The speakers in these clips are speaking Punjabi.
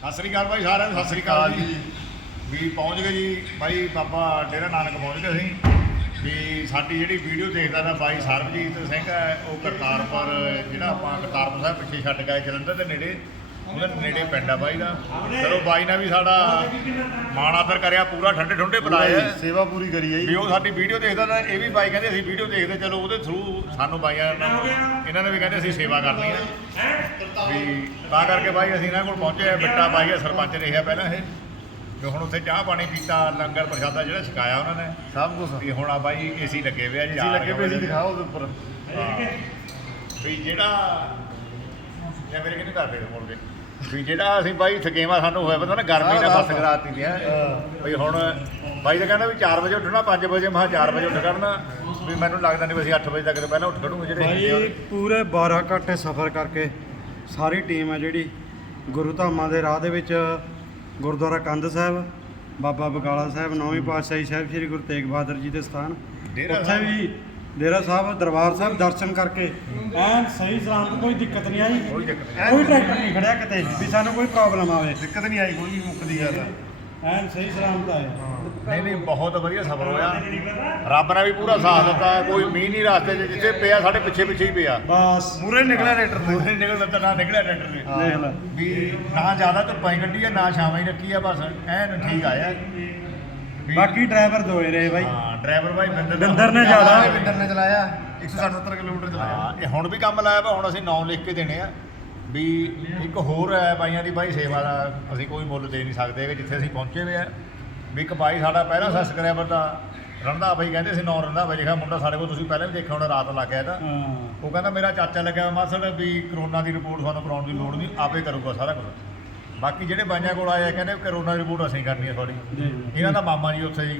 ਸਤਿ ਸ੍ਰੀ ਅਕਾਲ ਭਾਈ ਸਾਰਿਆਂ ਨੂੰ, ਸਤਿ ਸ੍ਰੀ ਅਕਾਲ ਜੀ। ਵੀ ਪਹੁੰਚ ਗਏ ਜੀ। ਭਾਈ ਬਾਬਾ ਡੇਰਾ ਨਾਨਕ ਪਹੁੰਚ ਗਏ ਅਸੀਂ। ਵੀ ਸਾਡੀ ਜਿਹੜੀ ਵੀਡੀਓ ਦੇਖਦਾ ਨਾ ਬਾਈ ਸਰਬਜੀਤ ਸਿੰਘ ਹੈ, ਉਹ ਕਰਤਾਰਪੁਰ ਜਿਹੜਾ ਆਪਾਂ ਕਰਤਾਰਪੁਰ ਸਾਹਿਬ ਪਿੱਛੇ ਛੱਡ ਕੇ ਜਲੰਧਰ ਦੇ ਨੇੜੇ। ਉਹਦੇ ਨੇੜੇ ਪਿੰਡ ਆ ਬਾਈ ਦਾ। ਚਲੋ ਬਾਈ ਨੇ ਵੀ ਸਾਡਾ ਮਾਣ ਆਦਰ ਕਰਿਆ ਪੂਰਾ ਠੰਡੇ ਠੰਡੇ ਬੁਲਾਇਆ। ਸੇਵਾ ਪੂਰੀ ਕਰੀ ਹੈ ਵੀ ਉਹ ਸਾਡੀ ਵੀਡੀਓ ਦੇਖਦਾ ਤਾਂ ਇਹ ਵੀ ਬਾਈ ਕਹਿੰਦੇ ਅਸੀਂ ਵੀਡੀਓ ਦੇਖਦੇ ਚਲੋ ਉਹਦੇ ਥਰੂ ਸਾਨੂੰ ਬਾਈਆਂ ਇਹਨਾਂ ਨੇ ਵੀ ਕਹਿੰਦੇ ਅਸੀਂ ਸੇਵਾ ਕਰਨੀ ਹੈ ਵੀ ਤਾਂ ਕਰਕੇ ਬਾਈ ਅਸੀਂ ਇਹਨਾਂ ਕੋਲ ਪਹੁੰਚੇ ਆ ਬਿੱਟਾ ਬਾਈ ਸਰਪੰਚ ਰਿਹਾ ਪਹਿਲਾਂ ਇਹ। ਵੀ ਹੁਣ ਉੱਥੇ ਚਾਹ ਪਾਣੀ ਪੀਤਾ ਲੰਗਰ ਪ੍ਰਸ਼ਾਦਾ ਜਿਹੜਾ ਛਕਾਇਆ ਉਹਨਾਂ ਨੇ। ਸਭ ਕੁਝ ਵੀ ਹੁਣ ਆ ਬਾਈ ਏਸੀ ਲੱਗੇ ਹੋਏ ਆ ਜੀ ਜੀ ਲੱਗੇ ਸੀ ਦਿਖਾਓ ਉਹਦੇ ਉੱਪਰ। ਵੀ ਜਿਹੜਾ ਜਾਂ ਮੇਰੇ ਕਿਹਨੇ ਕਰਦੇ ਕੇ ਵੀ ਜਿਹੜਾ ਅਸੀਂ ਬਾਈ ਥਕੇਵਾ ਸਾਨੂੰ ਹੋਇਆ ਪਤਾ ਨਾ ਗਰਮੀ ਨੇ ਬੱਸ ਕਰਾਤੀ ਦੀ ਹੈ। ਵੀ ਹੁਣ ਬਾਈ ਤਾਂ ਕਹਿੰਦਾ ਵੀ 4 ਵਜੇ ਉੱਠਣਾ 5 ਵਜੇ ਮੈਂ 4 ਵਜੇ ਉੱਠ ਖੜਨਾ। ਵੀ ਮੈਨੂੰ ਲੱਗਦਾ ਨਹੀਂ ਵੀ ਅਸੀਂ 8 ਵਜੇ ਤੱਕ ਤੋਂ ਪਹਿਲਾਂ ਉੱਠ ਖੜੂਗੇ ਜਿਹੜੇ ਆ। ਪੂਰੇ 12 ਘੰਟੇ ਸਫ਼ਰ ਕਰਕੇ ਸਾਰੀ ਟੀਮ ਹੈ ਜਿਹੜੀ ਗੁਰੂ ਧਾਮਾਂ ਦੇ ਰਾਹ ਦੇ ਵਿੱਚ ਗੁਰਦੁਆਰਾ ਕੰਧ ਸਾਹਿਬ ਬਾਬਾ ਬਗਾਲਾ ਸਾਹਿਬ ਨੌਵੀਂ ਪਾਤਸ਼ਾਹੀ ਸਾਹਿਬ ਸ੍ਰੀ ਗੁਰੂ ਤੇਗ ਬਹਾਦਰ ਜੀ ਦੇ ਸਥਾਨ। ਉੱਥੇ। ਵੀ ਡੇਰਾ ਸਾਹਿਬ ਦਰਬਾਰ ਸਾਹਿਬ ਦਰਸ਼ਨ ਕਰਕੇ ਐਨ ਸਹੀ ਸਲਾਮਤ ਕੋਈ ਦਿੱਕਤ ਨਹੀਂ ਆਈ। ਕੋਈ ਦਿੱਕਤ ਨਹੀਂ। ਕੋਈ ਟਰੈਕਟਰ ਨਹੀਂ ਖੜਿਆ ਕਿਤੇ ਵੀ ਸਾਨੂੰ ਕੋਈ ਪ੍ਰੋਬਲਮ ਆਵੇ। ਦਿੱਕਤ ਨਹੀਂ ਆਈ ਕੋਈ ਮੁੱਕਦੀ ਗੱਲ ਐਨ ਸਹੀ ਸਲਾਮਤ ਆਏ। ਨਹੀਂ ਨਹੀਂ ਬਹੁਤ ਵਧੀਆ ਸਫ਼ਰ ਹੋਇਆ। ਰੱਬ ਨੇ ਵੀ ਪੂਰਾ ਸਾਥ ਦਿੱਤਾ ਕੋਈ ਮੀਂਹ ਨਹੀਂ ਰਾਸਤੇ 'ਚ ਜਿੱਥੇ ਪਿਆ ਸਾਡੇ ਪਿੱਛੇ ਪਿੱਛੇ ਹੀ ਪਿਆ। ਬਸ। ਮੂਰੇ ਨਿਕਲਿਆ ਰੇਟਰ ਤੇ। ਨਿਕਲਦਾ ਤਾਂ ਨਾ ਨਿਕਲਿਆ ਟਰੈਕਟਰ ਨੇ ਦੇਖ ਲੈ। ਵੀ ਨਾ ਜ਼ਿਆਦਾ ਧੁੱਪਾਂ ਹੀ ਕੱਢੀ ਆ ਨਾ ਛਾਵਾਂ ਹੀ ਰੱਖੀ ਆ ਬਸ ਐਨ ਠੀਕ ਆਇਆ। ਬਾਕੀ ਡਰਾਈਵਰ ਦੋਏ ਰਹੇ ਬਾਈ। ਹਾਂ ਡਰਾਈਵਰ ਭਾਈ ਬਿੰਦਰ ਬਿੰਦਰ ਨੇ ਜ਼ਿਆਦਾ- ਵੀ ਵਿੰਦਰ ਨੇ ਚਲਾਇਆ। 160 70 ਕਿਲੋਮੀਟਰ ਚਲਾਇਆ। ਹਾਂ ਇਹ ਹੁਣ ਵੀ ਕੰਮ ਲਾਇਆ ਵਾ ਹੁਣ ਅਸੀਂ ਨਾਂ ਲਿਖ ਕੇ ਦੇਣੇ ਆ। ਵੀ ਇੱਕ ਹੋਰ ਹੈ ਬਾਈਆਂ ਦੀ ਬਾਈ ਸੇਵਾ ਦਾ ਅਸੀਂ ਕੋਈ ਮੁੱਲ ਦੇ ਨਹੀਂ ਸਕਦੇ ਕਿ ਜਿੱਥੇ ਅਸੀਂ ਪਹੁੰਚੇ ਹੋਏ ਆ। ਵੀ ਇੱਕ ਬਾਈ ਸਾਡਾ ਪਹਿਲਾ ਸਬਸਕ੍ਰਾਈਬਰ ਦਾ ਰੰਦਾ ਬਾਈ ਕਹਿੰਦੇ ਸੀ ਨਾਂ ਰੰਦਾ ਬਾਈ ਲਿਖਿਆ ਮੁੰਡਾ ਸਾਡੇ ਕੋਲ ਤੁਸੀਂ ਪਹਿਲਾਂ ਵੀ ਦੇਖਿਆ ਹੋਣਾ ਰਾਤ ਲੱਗ ਗਿਆ ਇਹਦਾ। ਹਾਂ। ਉਹ ਕਹਿੰਦਾ ਮੇਰਾ ਚਾਚਾ ਲੱਗਿਆ ਮਾਸੜ ਵੀ ਕਰੋਨਾ ਦੀ ਰਿਪੋਰਟ ਸਾਨੂੰ ਕਰਾਉਣ ਦੀ ਲੋੜ ਨਹੀਂ ਆਪੇ ਕਰੂਗਾ ਸਾਰਾ ਕੁਝ ਬਾਕੀ ਜਿਹੜੇ ਬਾਈਆਂ ਕੋਲ ਆਏ ਆ ਕਹਿੰਦੇ ਕਰੋਨਾ ਦੀ ਰਿਪੋਰਟ ਅਸੀਂ ਕਰਨੀ ਹੈ ਲੈ ਇਹਨਾਂ ਦਾ ਮਾਮਾ ਜੀ ਉੱਥੇ ਜੀ।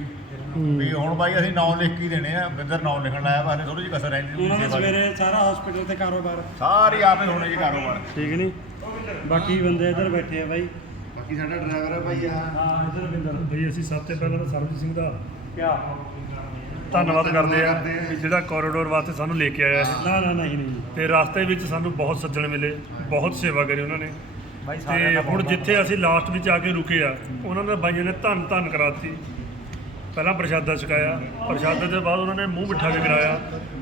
ਵੀ ਹੁਣ ਬਾਈ ਅਸੀਂ ਨਾਂ ਲਿਖ ਕੇ ਦੇਣੇ ਆ ਬਿੰਦਰ ਨਾਂ ਲਿਖਣ ਲਾਇਆ ਵਾ ਥੋੜੀ ਜਿਹੀ ਕਸਰ ਰਹਿੰਦੀ ਉਹਨਾਂ ਨੇ। ਸਵੇਰੇ ਸਾਰਾ ਹਸਪੀਟਲ ਤੇ ਕਾਰੋਬਾਰ। ਸਾਰੀ ਆਪੇ ਹੋਣੇ ਜੀ ਕਾਰੋਬਾਰ। ਠੀਕ ਨਹੀਂ ਬਾਕੀ ਬੰਦੇ ਇੱਧਰ ਬੈਠੇ ਆ ਬਾਈ। ਬਾਕੀ ਸਾਡਾ ਡਰਾਈਵਰ ਆ ਹਾਂ ਇੱਧਰ ਬਿੰਦਰ ਬਈ ਅਸੀਂ ਸਭ ਤੋਂ ਪਹਿਲਾਂ ਤਾਂ ਸਰਬਜੀਤ ਸਿੰਘ ਦਾ ਕਿਆ ਧੰਨਵਾਦ ਕਰਦੇ ਆ ਵੀ ਜਿਹੜਾ ਕੋਰੀਡੋਰ ਵਾਸਤੇ ਸਾਨੂੰ ਲੈ ਕੇ ਆਇਆ ਹੈ। ਨਾ ਨਾ ਨਹੀਂ ਨਹੀਂ। ਤੇ ਰਸਤੇ ਵਿੱਚ ਸਾਨੂੰ ਬਹੁਤ ਸੱਜਣ ਮਿਲੇ ਬਹੁਤ ਸੇਵਾ ਕਰੀ ਉਹਨਾਂ ਨੇ। ਬਾਈ ਤੇ ਹੁਣ ਜਿੱਥੇ ਅਸੀਂ ਲਾਸਟ ਵਿੱਚ ਆ ਕੇ ਰੁਕੇ ਆ ਉਹਨਾਂ ਨੇ ਬਾਈਆਂ ਨੇ ਧੰਨ ਧੰਨ ਕਰਾਤੀ। ਪਹਿਲਾਂ ਪ੍ਰਸ਼ਾਦਾ ਛਕਾਇਆ ਪ੍ਰਸ਼ਾਦੇ ਦੇ ਬਾਅਦ ਉਹਨਾਂ ਨੇ ਮੂੰਹ ਮਿੱਠਾ ਵੀ ਕਰਾਇਆ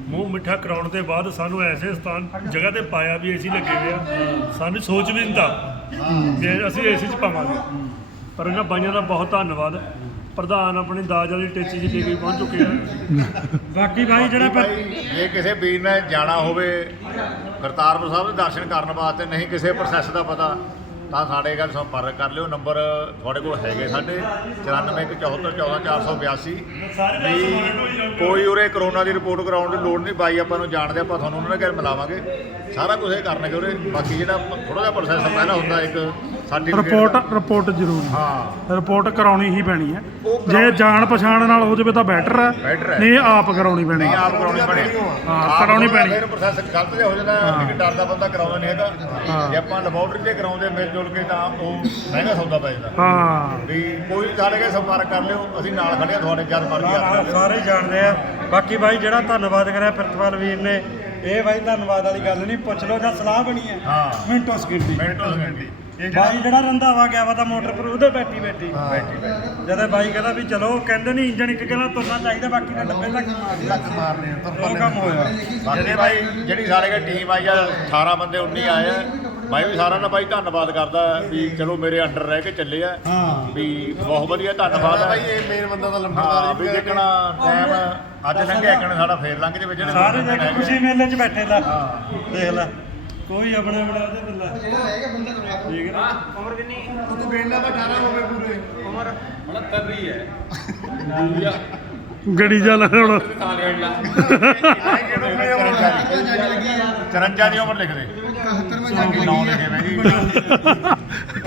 ਮੂੰਹ ਮਿੱਠਾ ਕਰਾਉਣ ਦੇ ਬਾਅਦ ਸਾਨੂੰ ਐਸੇ ਸਥਾਨ ਜਗ੍ਹਾ ਤੇ ਪਾਇਆ ਵੀ ਏਸੀ ਲੱਗੇ ਹੋਏ ਆ। ਸਾਨੂੰ ਸੋਚ ਵੀ ਨਹੀਂ ਤਾ ਕਿ ਅਸੀਂ ਏਸੀ 'ਚ ਪਾਵਾਂਗੇ। ਪਰ ਇਹਨਾਂ ਬਾਈਆਂ ਦਾ ਬਹੁਤ ਧੰਨਵਾਦ। ਪ੍ਰਧਾਨ ਆਪਣੀ ਦਾਜ ਵਾਲੀ ਟੇਚੀ ਜੀ ਲੈ ਕੇ ਪਹੁੰਚ ਚੁੱਕੇ ਆ। ਬਾਕੀ ਬਾਈ ਜਿਹੜਾ ਪ- ਭਾਈ ਜੇ ਕਿਸੇ ਵੀਰ ਨੇ ਜਾਣਾ ਹੋਵੇ ਕਰਤਾਰਪੁਰ ਸਾਹਿਬ ਦੇ ਦਰਸ਼ਨ ਕਰਨ ਵਾਸਤੇ ਨਹੀਂ ਕਿਸੇ ਪ੍ਰੋਸੈਸ ਦਾ ਪਤਾ ਤਾਂ ਸਾਡੇ ਨਾਲ ਸੰਪਰਕ ਕਰ ਲਿਓ। ਨੰਬਰ ਤੁਹਾਡੇ ਕੋਲ ਹੈਗੇ ਸਾਡੇ 9414414482 ਵੀ ਕੋਈ ਉਰੇ ਕਰੋਨਾ ਦੀ ਰਿਪੋਰਟ ਕਰਾਉਣ ਦੀ ਲੋੜ ਨਹੀਂ ਬਾਈ ਆਪਾਂ ਨੂੰ ਜਾਣਦੇ ਆਪਾਂ ਤੁਹਾਨੂੰ ਉਹਨਾਂ ਨਾਲ ਘਰ ਮਿਲਾਵਾਂਗੇ। ਸਾਰਾ ਕੁਝ ਇਹ ਕਰਨਗੇ ਉਰੇ। ਬਾਕੀ ਜਿਹੜਾ ਥੋੜਾ ਜਿਹਾ ਪ੍ਰੋਸੈਸ ਪਹਿਲਾਂ ਹੁੰਦਾ ਇੱਕ ਸਰਟੀਫਿਕੇਟ ਰਿਪੋਰਟ ਰਿਪੋਰਟ ਜ਼ਰੂਰੀ। ਹਾਂ। ਰਿਪੋਰਟ ਕਰਾਉਣੀ ਹੀ ਪੈਣੀ ਹੈ। ਉਹ ਜੇ ਜਾਣ ਪਛਾਣ ਨਾਲ ਹੋ ਜਾਵੇ ਤਾਂ ਬੈਟਰ Better ਹੈ। ਹੈ। ਨਹੀਂ ਆਪ ਕਰਾਉਣੀ ਪੈਣੀ ਨਹੀਂ ਹੈ ਆਪ ਕਰਾਉਣੀ ਪੈਣੀ ਹਾਂ, ਕਰਾਉਣੀ ਪੈਣੀ। ਫਿਰ ਪ੍ਰੋਸੈਸ ਗਲਤ ਜਿਹਾ ਹੋ ਜਾਂਦਾ ਕਿ ਡਰਦਾ ਬੰਦਾ ਕਰਾਉਂਦਾ ਨਹੀਂ ਹੈਗਾ। ਜੇ ਆਪਾਂ ਲੈਬੋਰਟਰੀ ਤੇ ਕਰਾਉਂਦੇ ਮਿਲ ਜੁਲ ਕੇ ਤਾਂ ਉਹ ਮਹਿੰਗਾ ਸੌਦਾ ਪੈ ਜਾਂਦਾ। ਹਾਂ। ਵੀ ਕੋਈ ਸਾਡੇ ਕੇ ਸੰਪਰਕ ਕਰ ਲਿਓ ਅਸੀਂ ਨਾਲ ਖੜੇ ਹਾਂ ਤੁਹਾਡੇ ਜਦ ਮਰਜ਼ੀ ਆ ਸਾਰੇ ਹੀ ਜਾਣਦੇ ਆ। ਬਾਕੀ ਬਾਈ ਜਿਹੜਾ ਧੰਨਵਾਦ ਕਰਿਆ ਪ੍ਰਿਤਪਾਲ ਵੀਰ ਨੇ ਇਹ ਬਾਈ ਧੰਨਵਾਦ ਵਾਲੀ ਗੱਲ ਨਹੀਂ ਪੁੱਛ ਲਓ ਜਾਂ ਸਲਾਹ ਬਣੀ ਹੈ। ਹਾਂ। ਮਿੰਟੋ ਸਕਿੰਟੀ ਮਿੰਟ ਸਕਿੰਟੀ ਇਹ ਬਾਈ ਜਿਹੜਾ ਰੰਧਾਵਾ ਗਿਆ ਵਾ ਤਾਂ ਮੋਟਰ ਪਰ ਉਹਦੇ ਬੈਠੀ ਬੈਠੀ। ਜਦੋਂ ਬਾਈ ਕਹਿੰਦਾ ਵੀ ਚਲੋ ਕਹਿੰਦੇ ਨਹੀਂ ਇੰਜਣ ਇੱਕ ਕਹਿੰਦਾ ਤੁਰਨਾ ਚਾਹੀਦਾ ਬਾਕੀ ਨੇ ਡੱਬੇ ਤੱਕ ਲੱਕ ਮਾਰਨੇ ਆ ਉਹ ਕੰਮ ਹੋਇਆ। ਬਾਕੀ ਭਾਈ ਜਿਹੜੀ ਸਾਰੇ ਕੇ ਟੀਮ ਆਈ ਆ 18 ਬੰਦੇ 19 ਆਏ ਆ। ਮੈਂ ਵੀ ਸਾਰਿਆਂ ਦਾ ਭਾਈ ਧੰਨਵਾਦ ਕਰਦਾ ਵੀ ਚਲੋ ਮੇਰੇ ਅੰਡਰ ਰਹਿ ਕੇ ਚੱਲੇ ਆ। ਵੀ ਬਹੁਤ ਵਧੀਆ ਧੰਨਵਾਦ ਹੈ ਇਹ ਮੇਨ ਬੰਦਾ ਤਾਂ ਹਾਂ ਲੰਬੜਦਾਰ ਵੀ ਜਿੱਕਣਾ ਟਾਈਮ ਅੱਜ ਲੰਘਿਆ ਇੱਕਣਾ ਸਾਡਾ ਫੇਰ ਲੰਘ ਜਾਵੇ ਜਿਹੜੇ ਸਾਰੇ ਆ। ਖੁਸ਼ੀ ਮੇਲੇ 'ਚ ਬੈਠੇ ਹਾਂ। ਦੇਖ ਲੈ। ਕੋਈ ਆਪਣਾ ਬਣਾ ਉਹਦੇ ਬੱਲਾ ਜਿਹੜਾ ਹੈਗਾ ਬੰਦਾ ਤੁਰਿਆ ਠੀਕ ਹੈ। ਤੂੰ ਬੇਂਡਾ ਦਾ 18 ਹੋਵੇ ਪੂਰੇ। ਗੜੀ ਜਾ ਲੈ ਹੁਣ। 54 ਦੀ ਉਮਰ ਲਿਖ ਦੇ। 71 ਮੈਂ ਜੰਗ ਨੌ ਲੱਗੀ ਲਿਖੇ ਹੈ ਮੈਂ ਜੀ।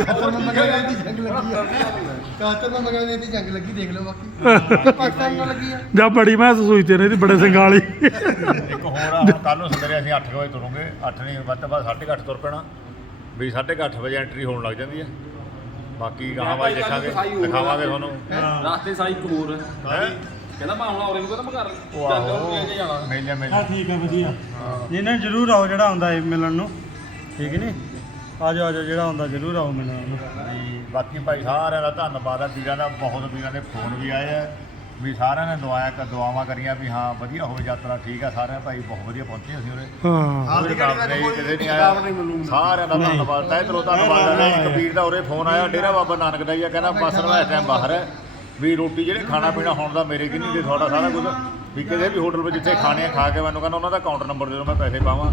71 ਮੈਂ ਮਗਾ ਦੀ ਜੰਗ ਲੱਗੀ ਹੈ 71 ਮੈਂ ਮਗਾ ਦੀ ਜੰਗ ਲੱਗੀ ਦੇਖ ਲਓ ਬਾਕੀ। ਪਾਕਿਸਤਾਨ ਨਾਲ ਲੱਗੀ ਹੈ ਜਾਂ ਬੜੀ ਮੈਂ ਸੂਈ ਤੇ ਨੇ ਬੜੇ ਸਿੰਘ ਵਾਲੀ। ਇੱਕ ਹੋਰ ਆ ਕੱਲ ਨੂੰ ਸਵੇਰੇ ਅਸੀਂ 8 ਵਜੇ ਤੁਰੂਗੇ। 8 ਨਹੀਂ ਵੱਧ ਤੋਂ ਵੱਧ 8:30 ਤੁਰ ਪੈਣਾ। ਵੀ 8:30 ਵਜੇ ਐਂਟਰੀ ਹੋਣ ਲੱਗ ਜਾਂਦੀ ਹੈ। ਬਾਕੀ ਗਾਹਾਂ ਬਾਈ ਦੇਖਾਂਗੇ ਦਿਖਾਵਾਂਗੇ ਤੁਹਾਨੂੰ। ਰਾਸਤੇ ਸਾਈ ਇੱਕ ਹੋਰ। ਹੈ? ਕਹਿੰਦਾ ਮੈਂ ਹੁਣ ਔਰੇ ਨੂੰ ਕਹਿੰਦਾ ਮੈਂ ਘਰ ਉਹ ਜਾਣਾ? ਮੇਲੇ ਮੇਲੇ ਹਾਂ ਠੀਕ ਹੈ ਵਧੀਆ। ਜਿਹਨੇ ਜ਼ਰੂਰ ਆਓ ਜਿਹੜਾ ਆਉਂਦਾ ਹੈ ਮਿਲਣ ਨੂੰ। ਠੀਕ ਨਹੀਂ? ਆਜੋ ਆਜੋ ਜਿਹੜਾ ਹੁੰਦਾ ਜ਼ਰੂਰ ਆਓ ਵੀ ਬਾਕੀ ਭਾਈ ਸਾਰਿਆਂ ਦਾ ਧੰਨਵਾਦ ਆ। ਵੀਰਾਂ ਦਾ ਬਹੁਤ ਵੀਰਾਂ ਦੇ ਫੋਨ ਵੀ ਆਏ ਆ। ਵੀ ਸਾਰਿਆਂ ਨੇ ਦੁਆਇਆ ਕ ਦੁਆਵਾਂ ਕਰੀਆਂ ਵੀ ਹਾਂ ਵਧੀਆ ਹੋਵੇ ਯਾਤਰਾ ਠੀਕ ਆ ਸਾਰਿਆਂ ਭਾਈ ਬਹੁਤ ਵਧੀਆ ਪਹੁੰਚੇ ਅਸੀਂ ਉਰੇ। ਹਾਂ। ਹਾਲ ਦੀ ਤੱਕ ਕੋਈ ਕਿਸੇ ਨਹੀਂ ਆਇਆ। ਸਾਰਿਆਂ ਦਾ ਧੰਨਵਾਦ ਤਹਿ ਦਿਲੋਂ ਧੰਨਵਾਦ ਹੈ ਇੱਕ ਵੀਰ ਦਾ ਉਰੇ ਫੋਨ ਆਇਆ ਡੇਰਾ ਬਾਬਾ ਨਾਨਕ ਦਾ ਹੀ ਆ ਕਹਿੰਦਾ ਬਸ ਨੂੰ ਇਸ ਟਾਈਮ ਬਾਹਰ। ਹੈ ਵੀ ਰੋਟੀ ਜਿਹੜੇ ਖਾਣਾ ਪੀਣਾ ਹੁਣ ਦਾ ਮੇਰੇ ਕਿੰਨੀ ਦੇ ਤੁਹਾਡਾ ਸਾਰਾ ਕੁਝ। ਵੀ ਕਿਸੇ ਵੀ ਹੋਟਲ ਵਿੱਚ ਜਿੱਥੇ ਖਾਣੇ ਆ ਖਾ ਕੇ ਮੈਨੂੰ ਕਹਿੰਦਾ ਉਹਨਾਂ ਦਾ ਅਕਾਊਂਟ ਨੰਬਰ ਦੇ ਦਿਓ ਮੈਂ ਪੈਸੇ ਪਾਵਾਂ।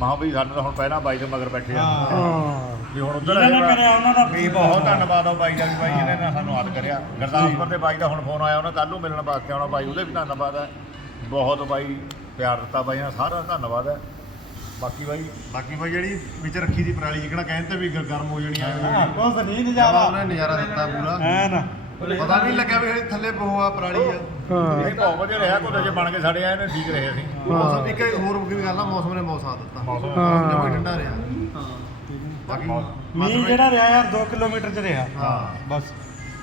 ਮਹਾਂ ਵੀ ਸਾਨੂੰ ਤਾਂ ਹੁਣ ਪਹਿਲਾਂ ਬਾਈ ਦੇ ਮਗਰ ਬੈਠੇ ਆ। ਹਾਂ। ਵੀ ਹੁਣ ਉਧਰ ਜਿਹਨੇ ਕਰਿਆ ਉਹਨਾਂ ਦਾ ਵੀ ਬਹੁਤ ਧੰਨਵਾਦ ਆ ਬਾਈ ਦਾ ਵੀ ਬਾਈ ਜਿਹਨੇ ਨਾ ਸਾਨੂੰ ਹੱਥ ਕਰਿਆ। ਗੁਰਦਾਸਪੁਰ ਦੇ ਬਾਈ ਦਾ ਹੁਣ ਫੋਨ ਆਇਆ ਉਹਨਾਂ ਕੱਲ ਨੂੰ ਮਿਲਣ ਵਾਸਤੇ ਆਉਣਾ ਬਾਈ ਉਹਦੇ ਵੀ ਧੰਨਵਾਦ ਹੈ ਬਹੁਤ ਬਾਈ ਪਿਆਰ ਦਿੱਤਾ ਬਾਈ ਦਾ ਸਾਰਾ ਧੰਨਵਾਦ ਹੈ ਬਾਕੀ ਬਾਈ ਬਾਕੀ ਬਾਈ ਜਿਹੜੀ ਵਿੱਚ ਰੱਖੀ ਦੀ ਪਰਾਲੀ ਜਿਹੜਾ ਕਹਿੰਦੇ ਵੀ ਗਰਮ ਹੋ ਜਾਣੀ ਆ। ਨਹੀਂ ਜ਼ਿਆਦਾ ਨਜ਼ਾਰਾ ਉਹਨੇ ਨਜ਼ਾਰਾ ਦਿੱਤਾ ਪੂਰਾ। ਐਨ। ਪਤਾ ਨਹੀਂ ਲੱਗਿਆ ਵੀ ਇਹ ਥੱਲੇ ਬਹੁਤ ਆ ਪਰਾਲੀ ਆ। ਹਾਂ। ਨਹੀਂ ਬਹੁਤ ਵਧੀਆ ਰਿਹਾ ਕੋਲੇ ਜੇ ਬਣ ਕੇ ਸਾਡੇ ਆਏ ਨੇ ਠੀਕ ਰਹੇ ਅਸੀਂ। ਮੌਸਮ ਇੱਕ ਹੋਰ ਵੀ ਗੱਲ ਆ ਮੌਸਮ ਨੇ ਸਾਥ ਦਿੱਤਾ। ਮੌਸਮ ਹਾਂ। ਜਮਾ ਠੰਡਾ ਰਿਹਾ। ਬਾਕੀ ਮੀਂਹ ਜਿਹੜਾ ਰਿਹਾ ਯਾਰ 2 ਕਿਲੋਮੀਟਰ ਚ ਰਿਹਾ। ਹਾਂ। ਬਸ।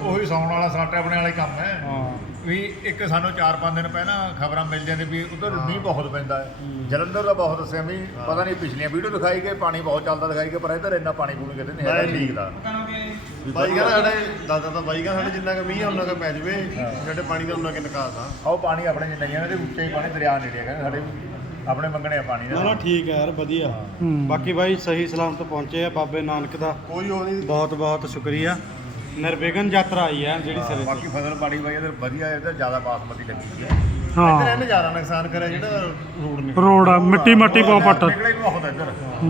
ਉਹੀ ਸੌਣ ਵਾਲਾ ਸਾਟੇ ਆਪਣੇ ਵਾਲੇ ਕੰਮ ਹੈ। ਹਾਂ। ਵੀ ਇੱਕ ਸਾਨੂੰ 4-5 ਦਿਨ ਪਹਿਲਾਂ ਖਬਰਾਂ ਮਿਲ ਜਾਂਦੀਆਂ ਵੀ ਉਧਰ ਮੀਂਹ ਬਹੁਤ ਪੈਂਦਾ ਹੈ। ਜਲੰਧਰ ਦਾ ਬਹੁਤ ਦੱਸਿਆ ਵੀ ਪਤਾ ਨਹੀਂ ਪਿਛਲੀਆਂ ਵੀਡੀਓ ਦਿਖਾਈ ਗਏ ਪਾਣੀ ਬਹੁਤ ਚੱਲਦਾ ਦਿਖਾਈ ਗਏ ਪਰ ਇੱਧਰ ਇੰਨਾ ਪਾਣੀ ਪੂਣੀ ਕਿਤੇ ਨਹੀਂ ਹੈਗਾ ਠੀਕ ਦਾ। ਬਾਈ ਕਹਿੰਦਾ ਸਾਡੇ ਦਾਦਾ ਤਾਂ ਬਾਈ ਕਹਿੰਦਾ ਸਾਡੇ ਜਿੰਨਾ ਕੁ ਮੀਂਹ ਆ ਉਹਨਾਂ ਕੁ ਪੈ ਜਵੇ। ਸਾਡੇ ਪਾਣੀ ਦਾ ਉਹਨਾਂ ਕਿ ਨਿਕਾਸ ਆ। ਉਹ ਪਾਣੀ ਆਪਣੇ ਜਿੰਨਾ ਹੀ ਆ, ਇਹਦੇ ਉੱਤੇ ਹੀ ਪਾਣੀ ਦਰਿਆ ਨੇੜੇ ਹੈਗਾ ਸਾਡੇ। ਆਪਣੇ ਮੰਗਣੇ ਆ ਪਾਣੀ ਨਾ ਨਾ ਦਾ ਠੀਕ ਹੈ ਯਾਰ ਵਧੀਆ। ਹੂੰ। ਬਾਕੀ ਬਾਈ ਸਹੀ ਸਲਾਮਤ ਪਹੁੰਚੇ ਆ ਬਾਬੇ ਨਾਨਕ ਦਾ। ਕੋਈ ਉਹ ਨਹੀਂ। ਬਹੁਤ ਬਹੁਤ ਸ਼ੁਕਰੀਆ। ਨਿਰਵਿਘਨ ਯਾਤਰਾ ਆਈ ਹੈ ਜਿਹੜੀ ਸਿਰੇ ਬਾਕੀ ਤੇ ਫਸਲ ਬਾੜੀ ਬਾਈ ਇਹਦੇ ਵਧੀਆ ਇਹਦੇ ਜ਼ਿਆਦਾ ਬਾਸਮਤੀ ਲੱਗੀ ਹੈ। ਇੱਧਰ ਹਾਂ ਇਹਨੇ ਜ਼ਿਆਦਾ ਨੁਕਸਾਨ ਕਰਿਆ ਜਿਹੜਾ ਰੋਡ ਨਿਕਲ ਰੋਡ ਆ ਮਿੱਟੀ ਮੱਟੀ ਪਾ ਪੱਟ। ਨਿਕਲੇ ਵੀ ਬਹੁਤ ਹੈ ਇੱਧਰ।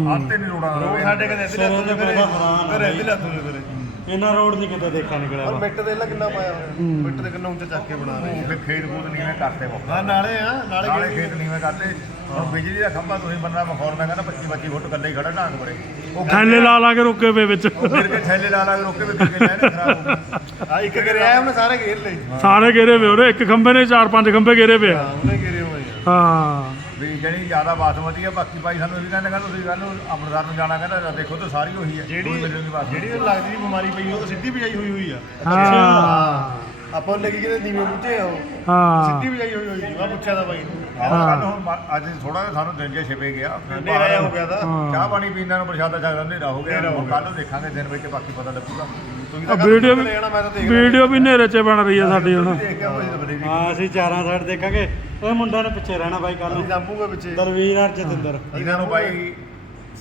ਆਤੇ ਨਹੀਂ ਰੋੜਾਂ ਰੋਡ ਸਾਡੇ ਕਦੇ ਇੱਧਰ ਸਿਰੇ ਤੇ ਕਰੇ ਬੜਾ ਹੈਰਾਨ ਕਰੇ ਇੱਧਰ ਲੱਤ ਕਰੇ ਇਹਨਾਂ ਰੋਡ ਦੀ ਕਿਤੇ ਦੇਖਾ ਨਿਕਲਿਆ ਵਾ। ਮਿੱਟ ਦੇ ਲਾ ਕਿੰਨਾ ਪਾਇਆ ਹੋਇਆ? ਮਿੱਟ ਦੇ ਕਿੰਨਾ ਉੱਚਾ ਚੱਕ ਕੇ ਬਣਾ ਰਹੇ ਫਿਰ ਖੇਤ ਖੂਤ ਨੀਵੇਂ ਕਰਤੇ ਬਹੁਤ ਹਾਂ ਨਾਲੇ ਆ ਨਾਲੇ ਨਾਲੇ ਖੇਤ ਨੀਵੇਂ ਕਰਤੇ। ਹੁਣ ਬਿਜਲੀ ਦਾ ਖੰਭਾ ਤੁਸੀਂ ਬੰਦਾ ਮਖੌਰ ਮੈਂ ਕਹਿੰਦਾ 25 25 ਫੁੱਟ ਕੱਲੇ ਹੀ ਖੜਾ ਢਾਂਗ ਬਰੇ ਉਹ ਥੈਲੇ ਲਾ ਲਾ ਕੇ ਰੁਕੇ ਪਏ ਵਿੱਚ। ਉਹ ਫਿਰ ਕੇ ਥੈਲੇ ਲਾ ਲਾ ਕੇ ਰੋਕੇ ਵੀ ਕਿਤੇ ਲੈਣ ਖਰਾਬ ਹੋ ਗਈ ਆ ਇੱਕ ਕਰਿਆ ਉਹਨੇ ਸਾਰੇ ਘੇਰ ਲਏ। ਸਾਰੇ ਘੇਰੇ ਵੇ ਉਹਦੇ ਇੱਕ ਖੰਭੇ ਨੇ ਚਾਰ ਪੰਜ ਖੰਭੇ ਘੇਰੇ ਪਏ ਹਾਂ ਆ। ਉਹਨੇ ਘੇਰੇ ਹੋਏ ਆ। ਹਾਂ। ਵੀ ਜਿਹੜੀ ਜ਼ਿਆਦਾ ਬਾਸਮਤੀ ਆ ਬਾਕੀ ਭਾਈ ਸਾਨੂੰ ਇਹ ਵੀ ਕਹਿੰਦੇ ਕਹਿੰਦੇ ਤੁਸੀਂ ਕੱਲ ਨੂੰ ਅੰਮ੍ਰਿਤਸਰ ਨੂੰ ਜਾਣਾ ਕਹਿੰਦਾ ਦੇਖੋ ਤਾਂ ਸਾਰੀ ਉਹੀ ਹੈ ਜਿਹੜੀ ਜਿਹੜੀ ਲੱਗਦੀ ਦੀ ਬਿਮਾਰੀ ਪਈ ਉਹ ਤਾਂ ਸਿੱਧੀ ਬਿਜਾਈ ਹੋਈ ਹੋਈ ਆ। ਹਾਂ। ਆਪਾਂ ਲੱਗੀ ਕਿਤੇ ਨੀਵੇਂ ਬੁੱਝੇ ਆ ਉਹ। ਹਾਂ। ਸਿੱਧੀ ਬਿਜਾਈ ਹੋਈ ਹੋਈ ਸੀ ਮੈਂ ਪੁੱਛਿਆ ਤਾਂ ਬਾਈ ਨੂੰ। ਕੱਲ ਹੁਣ ਮ- ਅੱਜ ਥੋੜਾ ਜਿਹਾ ਸਾਨੂੰ ਦਿਨ ਜੇ ਛਿਪੇ ਗਿਆ ਹਨੇਰਾ ਜਿਹਾ ਹੋ ਗਿਆ ਤਾਂ। ਹਾਂ। ਚਾਹ ਪਾਣੀ ਪੀਂਦਾ ਨੂੰ ਪ੍ਰਸ਼ਾਦਾ ਛਕਦਾ ਹਨੇਰਾ ਹੋ ਗਿਆ। ਹੁਣ ਕੱਲ ਨੂੰ ਦੇਖਾਂਗੇ ਦਿਨ ਵਿੱਚ ਬਾਕੀ ਪਤਾ ਲੱਗੂਗਾ। ਤੁਸੀਂ ਆ ਤਾਂ ਵੀਡੀਓ ਵੀ ਲੈਣਾ ਮੈਂ ਤਾਂ ਦੇਖ ਲਿਆ ਵੀਡੀਓ ਵੀ ਹਨੇਰੇ 'ਚ ਬਣ ਰਹੀ ਆ ਸਾਡੀ ਹੁਣ। ਦੇਖ ਕੇ ਹਾਂ ਅਸੀਂ ਚਾਰਾਂ ਸਾਈਡ ਦੇਖਾਂਗੇ। ਉਹ ਮੁੰਡਾ ਨੇ ਪਿੱਛੇ ਰਹਿਣਾ ਬਾਈ ਕੱਲ ਨੂੰ। ਜਾੰਬੂਗਾ ਪਿੱਛੇ। ਦਰਵੀਰ ਹਰ ਜਤਿੰਦਰ। ਇਹਨਾਂ ਨੂੰ ਬਾਈ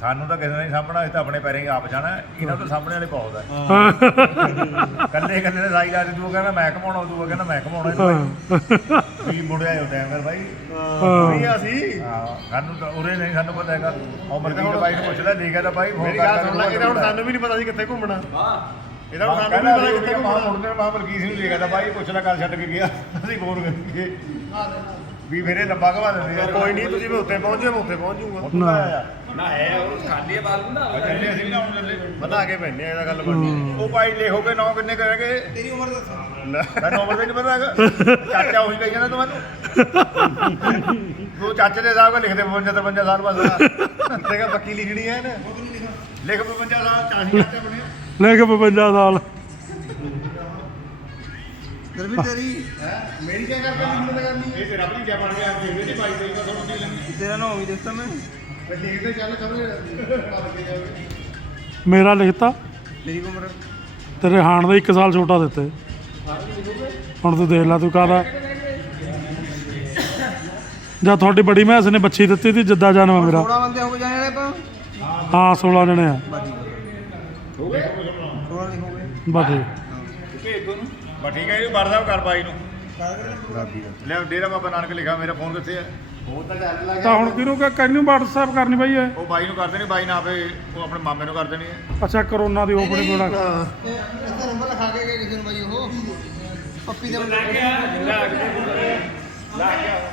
ਸਾਨੂੰ ਤਾਂ ਕਿਸੇ ਨੇ ਸਾਹਮਣਾ ਇਹ ਤਾਂ ਆਪਣੇ ਪੈਰਾਂ ਹੀ ਆਪ ਜਾਣਾ। ਇਹਨਾਂ ਤੋਂ ਸਾਹਮਣੇ ਵਾਲੇ ਬਹੁਤ ਹੈ। ਕੱਲੇ ਕੱਲੇ ਨੇ ਸਾਈ ਲਾ ਉਹ ਕਹਿੰਦਾ ਮੈਂ ਘਮਾਉਣਾ ਉਹ ਕਹਿੰਦਾ ਮੈਂ ਘਮਾਉਣਾ ਇਹਨੂੰ ਵੀ ਮੁੜਿਆ ਹੋ ਟਾਈਮ ਫਿਰ ਬਾਈ। ਹਾਂ। ਨਹੀਂ ਆ ਸੀ ਹਾਂ। ਸਾਨੂੰ ਤਾਂ ਉਰੇ ਨਹੀਂ ਸਾਨੂੰ ਪਤਾ ਹੈਗਾ। ਉਹ ਮਰਜੀਤ ਬਾਈ ਨੂੰ ਪੁੱਛ ਲੈ ਹੈ ਤਾਂ ਬਾਈ ਮੇਰੀ ਗੱਲ ਸੁਣ ਲੈ ਇਹਦਾ ਹੁਣ ਸਾਨੂੰ ਵੀ ਨਹੀਂ ਪਤਾ ਸੀ ਕਿੱਥੇ ਘੁੰਮਣਾ। ਇਹਦਾ ਹੁਣ ਸਾਨੂੰ ਵੀ ਪਤਾ ਕਿੱਥੇ ਘੁੰਮਣਾ। ਮੁੜਦੇ ਮਾਂ ਬਲਕੀਸ ਨੂੰ ਦੇਖਿਆ ਤਾਂ ਬਾਈ ਪੁੱਛ ਲੈ ਕੱਲ ਛੱਡ ਕੇ ਗਿਆ। ਅਸੀਂ ਫੋਨ ਕਰਕੇ ਵੀ ਮੇਰੇ ਲੱਭਾ ਘਵਾ ਦਿੰਦੇ ਯਾਰ ਕੋਈ ਨਹੀਂ ਤੁਸੀਂ ਵੀ ਉੱਥੇ ਪਹੁੰਚੇ ਮੈਂ ਉੱਥੇ ਪਹੁੰਚ ਜਾਊਂਗਾ। ਆਇਆ ਨਾ ਹੈ ਉਹ ਖਾਲੀ ਬਾਲ ਨਾ ਚੱਲੇ ਅਸੀਂ ਨਾ ਹੁਣ ਚੱਲੇ। ਬਤਾ ਕੇ ਆ ਇਹਦਾ ਗੱਲ ਬਣਨੀ ਉਹ ਭਾਈ ਲਿਖੋਗੇ ਨੌ ਕਿੰਨੇ ਕਰੇਗੇ ਤੇਰੀ ਉਮਰ ਦੱਸ। ਮੈਨੂੰ ਉਮਰ ਦਾ ਨਹੀਂ ਪਤਾ ਹੈਗਾ? ਚਾਚਾ ਉਹੀ ਕਹੀ ਜਾਂਦਾ ਤੂੰ ਮੈਨੂੰ। ਤੂੰ ਚਾਚੇ ਦੇ ਹਿਸਾਬ ਨਾਲ ਲਿਖ ਦੇ 55 53 ਸਾਲ ਬਾਅਦ ਤੇਗਾ ਪੱਕੀ ਲਿਖਣੀ ਹੈ ਨਾ ਲਿਖ 55 ਸਾਲ ਚਾਹੀ ਚਾਚਾ ਬਣੇ। ਲੈ ਕੇ 52 ਸਾਲ। ਫਿਰ ਵੀ ਤੇਰੀ ਮੇਰੀ ਕੀ ਕਰਕੇ ਲਿਖਣ ਦਾ ਕਰਨੀ ਇਹ ਤੇਰਾ ਵੀ ਕਿਆ ਬਣ ਗਿਆ ਦੇਖਦੇ ਨਹੀਂ ਭਾਈ ਤੇਰੀ ਤਾਂ ਤੁਹਾਨੂੰ ਕੀ ਲੈਣੀ ਤੇਰਾ ਨਾਮ ਵੀ ਦਿੱਤਾ ਮੈਂ। ਹੈ ਲਿਖਦੇ ਚੱਲ ਕਮਰੇ ਪਾ ਕੇ ਜਾਵੇ। ਮੇਰਾ ਲਿਖਤਾ? ਮੇਰੀ ਉਮਰ? ਤੇਰੇ ਹਾਣ ਦਾ 1 ਸਾਲ ਛੋਟਾ ਦਿੱਤੇ। ਹੁਣ ਤੂੰ ਦੇਖ ਲੈ ਤੂੰ ਕਾਹਦਾ। ਜਾਂ ਤੁਹਾਡੀ ਬੜੀ ਮੈਸ ਨੇ ਬੱਚੀ ਦਿੱਤੀ ਤੀ ਜਿੱਦਾਂ ਜਨਮ ਮੇਰਾ। 16 ਬੰਦੇ ਹੋ ਗਏ ਜਾਣੇ ਨੇ ਆਪਾਂ? ਹਾਂ 16 ਜਣੇ ਆ। ਹੋ ਗਏ? 16 ਨਹੀਂ ਹੋ ਗਏ। ਬਾਕੀ ਬਸ ਠੀਕ ਹੈ ਜੀ ਵਰਦਾ ਕਰ ਬਾਈ ਨੂੰ। ਲੈ ਡੇਰਾ ਬਾਬਾ ਨਾਨਕ ਲਿਖਾ ਮੇਰਾ ਫੋਨ ਕਿੱਥੇ ਹੈ ਤਾਂ ਹੁਣ ਕਿਹਨੂੰ ਕਿ ਕਿਹਨੂੰ WhatsApp ਕਰਨੀ ਬਾਈ ਇਹ ਉਹ ਬਾਈ ਨੂੰ ਕਰ ਦੇਣੀ ਬਾਈ ਨਾ ਆਪੇ ਉਹ ਆਪਣੇ ਮਾਮੇ ਨੂੰ ਕਰ ਦੇਣੀ ਹੈ। ਅੱਛਾ ਕਰੋਨਾ ਦੀ ਓਪਨਿੰਗ ਬੜਾ ਇਹਦਾ ਨੰਬਰ ਲਿਖਾ ਕੇ ਗਏ ਕਿਸੇ ਨੂੰ ਬਾਈ ਉਹ। ਪੱਪੀ ਦੇ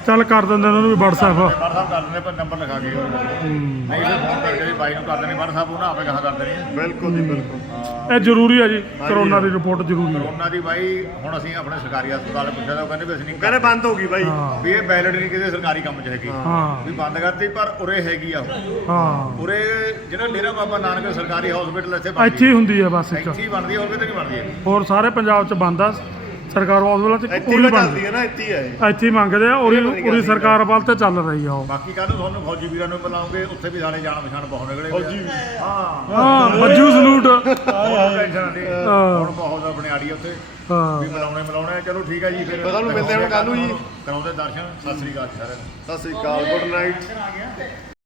ਚੱਲ ਕਰ ਦਿੰਦੇ ਉਹਨਾਂ ਨੂੰ ਵੀ WhatsApp ਵਟਸਐਪ ਕਰ ਦਿੰਦੇ ਪਰ ਨੰਬਰ ਲਿਖਾ ਕੇ ਨਹੀਂ ਫੋਨ ਕਰਕੇ ਜੀ ਬਾਈ ਨੂੰ ਕਰ ਦੇਣੀ ਵਟਸਐਪ ਉਹਨਾਂ ਆਪੇ ਕਹਾ ਕਰ ਦੇਣੀ ਹੈ। ਬਿਲਕੁਲ ਜੀ ਬਿਲਕੁਲ। ਇਹ ਜ਼ਰੂਰੀ ਹੈ ਜੀ ਕਰੋਨਾ ਦੀ ਰਿਪੋਰਟ ਜ਼ਰੂਰੀ ਹੈ ਕਰੋਨਾ ਦੀ ਬਾਈ ਹੁਣ ਅਸੀਂ ਆਪਣੇ ਸਰਕਾਰੀ ਹਸਪਤਾਲ ਪੁੱਛਿਆ ਤਾਂ ਉਹ ਕਹਿੰਦੇ ਵੀ ਅਸੀਂ ਨਹੀਂ ਕਹਿੰਦੇ ਬੰਦ ਹੋ ਗਈ ਬਾਈ। ਹਾਂ। ਵੀ ਇਹ ਵੈਲਿਡ ਨਹੀਂ ਕਿਸੇ ਸਰਕਾਰੀ ਕੰਮ 'ਚ ਹੈਗੀ। ਹਾਂ। ਵੀ ਬੰਦ ਕਰਤੀ ਪਰ ਉਰੇ ਹੈਗੀ ਆ ਉਹ। ਹਾਂ। ਉਰੇ ਜਿਹੜਾ ਡੇਰਾ ਬਾਬਾ ਨਾਨਕ ਸਰਕਾਰੀ ਹਸਪੀਟਲ ਇੱਥੇ ਬਣਦੀ ਇੱਥੇ ਹੀ ਹੁੰਦੀ ਹੈ ਬਸ। ਇੱਕ। ਇੱਥੇ ਹੀ ਬਣਦੀ ਹੈ ਹੋਰ ਕਿਤੇ ਨਹੀਂ ਬਣਦੀ ਹੈ ਹੋਰ ਸਾਰੇ ਪੰਜਾਬ ਚ ਬੰਦ ਆ। ਸਰਕਾਰ ਹਸਪਤਾਲ ਚ ਇੱਥੇ ਉਰੀ ਚੱਲਦੀ ਹੈ ਨਾ ਇੱਥੇ ਹੀ। ਇੱਥੇ ਹੀ ਮੰਗਦੇ ਆ ਉਰੀ ਉਰੀ ਸਰਕਾਰ ਵੱਲ ਤੇ ਚੱਲ ਰਹੀ ਆ ਉਹ। ਬਾਕੀ ਕੱਲ ਨੂੰ ਤੁਹਾਨੂੰ ਫੌਜੀ ਵੀਰਾਂ ਨੂੰ ਬੁਲਾਉਂਗੇ ਉੱਥੇ ਵੀ ਸਾਡੇ ਜਾਣ ਪਛਾਣ ਬਹੁਤ ਨਿਕਲੇ ਆ। ਫੌਜੀ ਵੀ। ਹਾਂ। ਹਾਂ ਬੱਜੂ ਸਲੂਟ। ਹੁਣ ਬਹੁਤ ਆਪਣੇ ਆੜੀ ਉੱਥੇ। ਹਾਂ। ਵੀ ਬੁਲਾਉਣੇ ਬੁਲਾਉਣੇ ਚਲੋ ਠੀਕ ਹੈ ਜੀ ਫਿਰ। ਪਤਾ ਨੂੰ ਮਿਲਦੇ ਹਾਂ ਕੱਲ੍ਹ ਨੂੰ ਜੀ। ਕਰਾਉਂਦੇ ਦਰਸ਼ਨ। ਸਤਿ ਸ੍ਰੀ ਅਕਾਲ ਸਾਰਿਆਂ ਨੂੰ। ਸਤਿ ਸ੍ਰੀ ਅਕਾਲ ਗੁੱਡ ਨਾਈਟ।